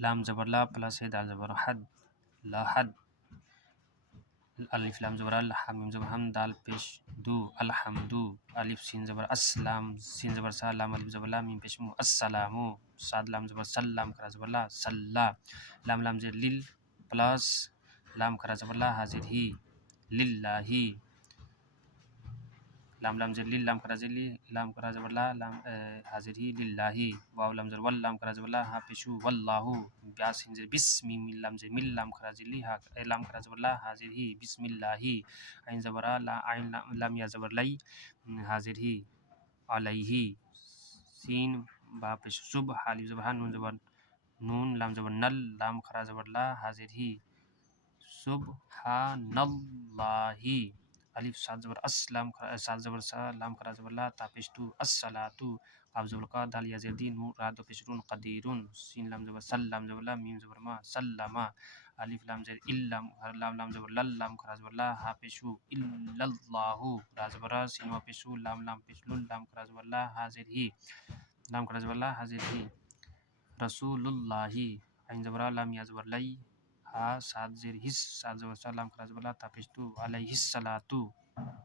लाम ज़बर ला प्लस है दाल ज़बर हद, लहद। अलिफ लाम ज़बर अल, हा मीम ज़बर हम, दाल पेश दू, अलहम्दु। अलिफ सीन ज़बर अस, लाम सीन ज़बर सा, लाम अलिफ ज़बर ला, मीम पेश मु, अस्सलामु। साद लाम ज़बर सल, लाम खरा ज़बर ला, सल्ला। लाम लाम ज़ेर लिल प्लस लाम खरा ज़बर ला, हाजिर ही, लिल्लाही। लाम लाम ज़ेर लिल, लाम खरा ज़ेर ली, लाम खरा ज़बर ला, लाम हाजिर ही, लिल्लाही। वाव लाम ज़ेर वल, लाम खरा ज़बर ला, हा पेशु, वल्लाहु। ब्या सीन ज़ेर बिस, मीम लाम ज़ेर मिल, लाम खरा ज़ेर ली, हा लाम खरा ज़बर ला, हाजिर ही, बिस्मिल्लाही। आइन ज़बर आ, ला आइन लाम या ज़बर लाई, हाजिर ही, अलैहि। सीन बा पेश सुब, हालिफ ज़बर हा, नून ज़बर नून, लाम ज़बर नल, लाम खरा ज़बर ला, हाजिर ही, सुबहानल्लाहि। अलिफ साद ज़बर अस, लाम साद ज़बर सा, लाम खरा ज़बर ला, ता पेश तू, अस्सलातु। काफ ज़बर का, दाल या ज़ेर दी, नून रा दो पेश रून, कदीरुन। सीन लाम ज़बर सल, लाम ज़बर ला, मीम ज़बर मा, सल्लमा। अलिफ लाम ज़ेर इल, लाम लाम ज़बर लल, लाम खरा ज़बर ला, हा पेशु, इल्लल्लाहु। रा ज़बर आ, सीन वा पेशु, लाम लाम पेश लुल, लाम खरा ज़बर ला, हाजिर ही, लाम खरा ज़बर ला, हाजिर ही, रसूलुल्लाहि। आइन ज़बर आ, लाम या ज़बर लाई, हा साद ज़ेर हिस, साद ज़बर सा, लाम खरा ज़बर ला, ता पेश तू, अलैहिस्सलातु।